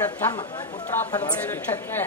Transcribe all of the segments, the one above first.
इत्यर्थम पुत्राफलके नक्षत्रे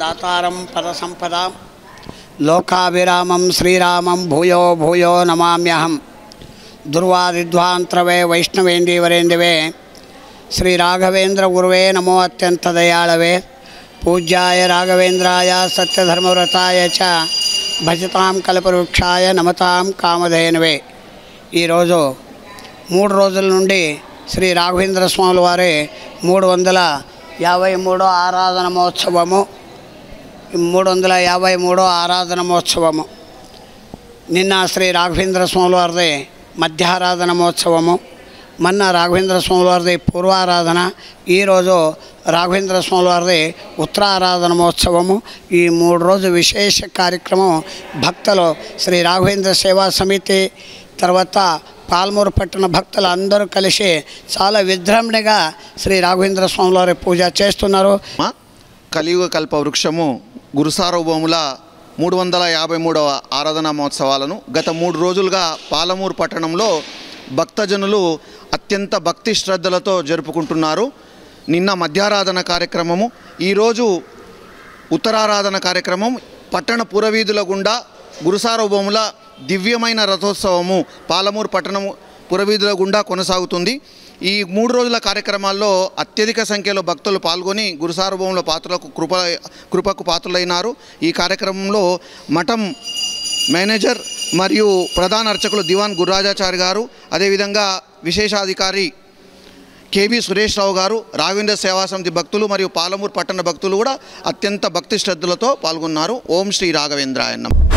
दातारं परसंपदा लोकाभिरामं श्रीरामं भूयो भूयो नमाम्यहं दुर्वादिध्वांतरवे वैष्णवेन्दीवरेन्दवे श्री राघवेंद्र गुरुवे नमो अत्यंत दयाळवे पूज्याय राघवेंद्राय सत्यधर्मव्रताय च भजतां कल्पवृक्षाय नमतां कामधेनवे। ఈరోజు 3 రోజుల నుండి శ్రీ రాఘవేంద్ర స్వాముల వారి 353వ ఆరాధన మహోత్సవము 353వ ఆరాధన మహోత్సవము నిన్న శ్రీ రాఘవేంద్ర స్వాముల వారిది మధ్యారాధన మహోత్సవము, మొన్న రాఘవేంద్ర స్వాముల వారిది పూర్వారాధన, ఈరోజు రాఘవేంద్ర స్వాముల వారిది ఉత్తరారాధన మహోత్సవము। ఈ 3 రోజు విశేష కార్యక్రమం భక్తులు శ్రీ రాఘవేంద్ర సేవా సమితి తర్వాత పాల్మూరు పట్టణ భక్తులు అందరూ కలిసి చాలా విజృంభణగా శ్రీ రాఘవేంద్ర స్వాముల వారి పూజ చేస్తున్నారు। కలియుగ కల్ప వృక్షము గురుసార్వభౌముల 353వ ఆరాధనా మహోత్సవాలను గత 3 రోజులుగా పాలమూరు పట్టణంలో భక్తజనులు అత్యంత భక్తి శ్రద్ధలతో జరుపుకుంటున్నారు। నిన్న మధ్యారాధన కార్యక్రమము, ఈరోజు ఉత్తరారాధన కార్యక్రమం పట్టణ పురవీధుల గుండా గురుసార్వభౌముల దివ్యమైన రథోత్సవము పాలమూరు పట్టణం పురవీధుల గుండా కొనసాగుతుంది। ఈ 3 రోజుల కార్యక్రమాల్లో అత్యధిక సంఖ్యలో భక్తులు పాల్గొని గురుసార్వభౌముల కృపకు పాత్రులైనారు। ఈ కార్యక్రమంలో మఠం మేనేజర్ మరియు ప్రధాన అర్చకులు దివాన్ గురురాజాచారి గారు, అదేవిధంగా విశేషాధికారి కేబీ సురేష్ రావు గారు, రాఘవేంద్ర సేవా సమితి భక్తులు మరియు పాలమూరు పట్టణ భక్తులు కూడా అత్యంత భక్తి శ్రద్ధలతో పాల్గొన్నారు। ఓం శ్రీ రాఘవేంద్రాయ నమః।